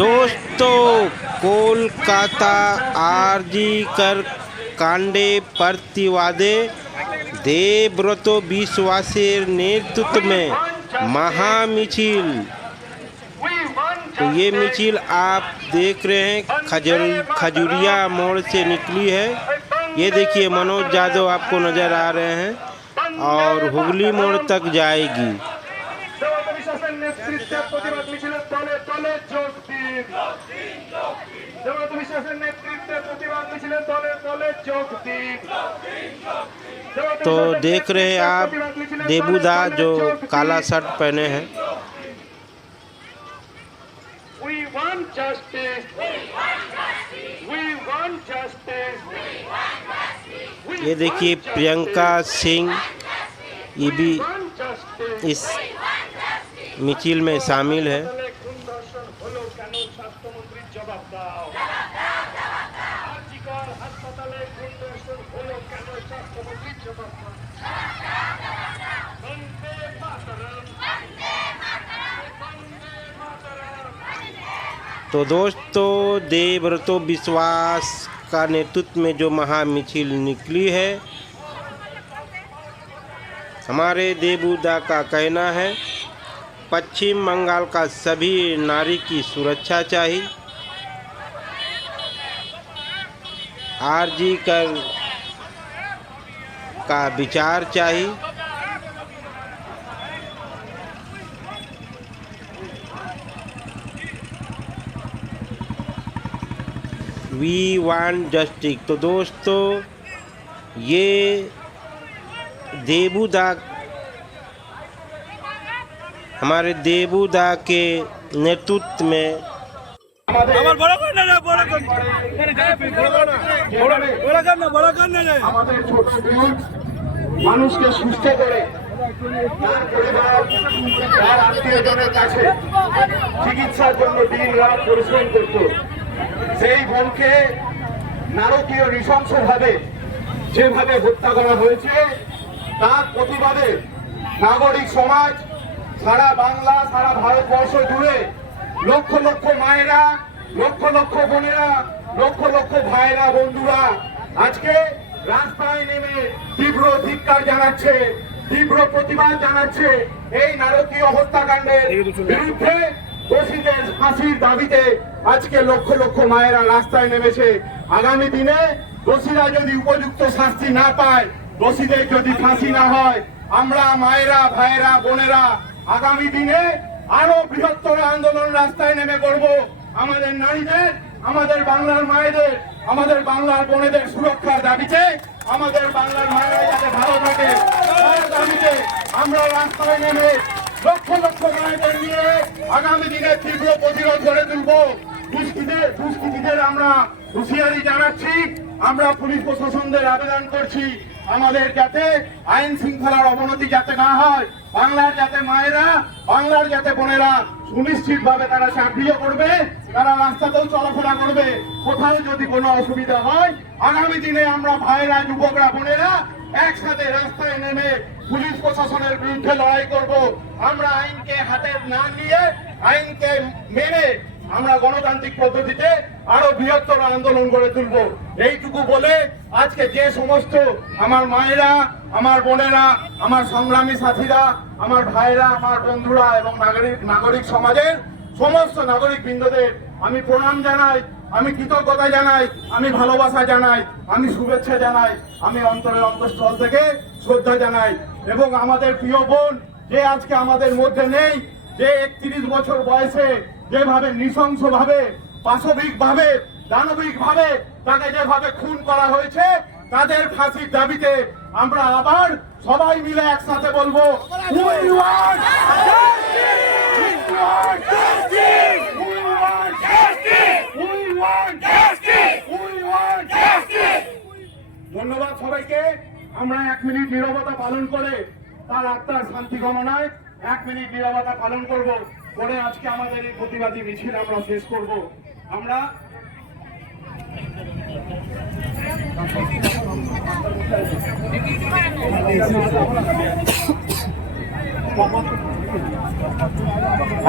दोस्तों, कोलकाता आरजी कर कांडे प्रतिवादे देवव्रत विश्वासेर नेतृत्व में महामिছিল। तो ये मिছিল आप देख रहे हैं खजूरिया मोड़ से निकली है। ये देखिए मनोज यादव आपको नज़र आ रहे हैं और हुगली मोड़ तक जाएगी। तो देख रहे हैं आप देबूदा जो काला शर्ट पहने हैं। ये देखिए प्रियंका सिंह, ये भी इस मिছিল में शामिल है। तो दोस्तों, देवव्रत विश्वास का नेतृत्व में जो महामिছিল निकली है, हमारे देबूदा का कहना है पश्चिम बंगाल का सभी नारी की सुरक्षा चाहिए। आरजी कर का विचार चाहिए। We want justice. तो दोस्तों, ये देबूदा, हमारे देबूदा के नेतृत्व में মানুষকে সুস্থ করে তার আত্মীয়জনের কাছে চিকিৎসার জন্য দিন রাত পরিশ্রম করত। সেই বোনকে নারকীয় নৃশংসভাবে যেভাবে হত্যা করা হয়েছে, তার প্রতিবাদে নাগরিক সমাজ সারা বাংলা, সারা ভারতবর্ষ জুড়ে লক্ষ লক্ষ মায়েরা, লক্ষ লক্ষ বোনেরা, লক্ষ লক্ষ ভাইরা, বন্ধুরা আজকে রাস্তায় নেমে তীব্র ধিক্কার জানাচ্ছে, তীব্র প্রতিবাদ জানাচ্ছে এই নারকীয় হত্যাকাণ্ডের বিরুদ্ধে। দোষীদের ফাঁসির দাবিতে আজকে লক্ষ লক্ষ মায়েরা রাস্তায় নেমেছে। আগামী দিনে দোষীরা যদি উপযুক্ত শাস্তি না পায়, দোষীদের যদি ফাঁসি না হয়, আমরা মায়েরা, ভাইয়েরা, বোনেরা আগামী দিনে আরো বৃহত্তর আন্দোলন রাস্তায় নেমে করব। আমাদের নারীদের, আমাদের বাংলার মায়েদের, আমাদের বাংলার বোনেদের সুরক্ষার দাবিতে, আমাদের বাংলার মায়েরা যাতে ভালো থাকে তার দাবিতে আমরা রাস্তায় নেমে লক্ষ লক্ষ মায়েদের নিয়ে আগামী দিনে তীব্র প্রতিরোধ গড়ে তুলব। দুষ্কৃতীদের আমরা হুঁশিয়ারি জানাচ্ছি। আমরা পুলিশ প্রশাসনদের আবেদন করছি আমাদের যাতে আইন শৃঙ্খলার অবনতি যাতে না হয়, বাংলার যাতে মায়েরা, বাংলার যাতে বোনেরা সুনিশ্চিত ভাবে তারা চাকরিও করবে, তারা রাস্তাতেও চলাফেরা করবে। কোথাও যদি কোনো অসুবিধা হয়, আগামী দিনে আমরা ভাইরা, যুবকরা, বোনেরা একসাথে রাস্তায় নেমে পুলিশ প্রশাসনের বিরুদ্ধে লড়াই করব। আমরা আইনকে হাতে না নিয়ে, আইনকে মেনে আমরা গণতান্ত্রিক পদ্ধতিতে আরো বৃহত্তর আন্দোলন গড়ে তুলব। এইটুকু বলে আজকে যে সমস্ত আমার মায়েরা, আমার বোনেরা, আমার সংগ্রামী সাথীরা, আমার ভাইরা, আমার বন্ধুরা এবং নাগরিক সমাজের সমস্ত নাগরিক বৃন্দদের আমি প্রণাম জানাই, আমি কৃতজ্ঞতা জানাই, আমি ভালোবাসা জানাই, আমি শুভেচ্ছা জানাই, আমি অন্তরের অন্তঃস্থল থেকে শ্রদ্ধা জানাই। এবং আমাদের প্রিয় বোন যে আজকে আমাদের মধ্যে নেই, যে 31 বছর বয়সে যেভাবে নৃশংসভাবে, পাশবিকভাবে, দানবিকভাবে তাকে যেভাবে খুন করা হয়েছে, তাদের ফাঁসির দাবিতে আমরা আবার সবাই মিলে একসাথে বলবো, ধন্যবাদ সবাইকে। আমরা 1 মিনিট নীরবতা পালন করে তার আত্মার শান্তি কামনায় 1 মিনিট নীরবতা পালন করব, করে আজকে আমাদের এই প্রতিবাদী মিছিল আমরা শেষ করব।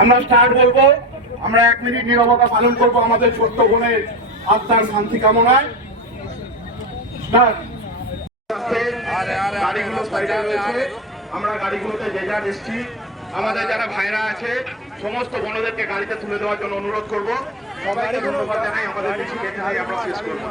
আমরা স্টার্ট বলবো। আমরা 1 মিনিট নীরবতা পালন করব আমাদের ছোট্ট বোনের আত্মার শান্তি কামনায়। স্টার্ট। গাড়িগুলো সাইডে রয়েছে, আমরা গাড়িগুলোতে যে যার এসছি। আমাদের যারা ভাইরা আছে সমস্ত বোনদেরকে গাড়িতে তুলে দেওয়ার জন্য অনুরোধ করব। সবাইকে ধন্যবাদ জানাই। আমাদের মিছিল এখানেই আমরা শেষ করব।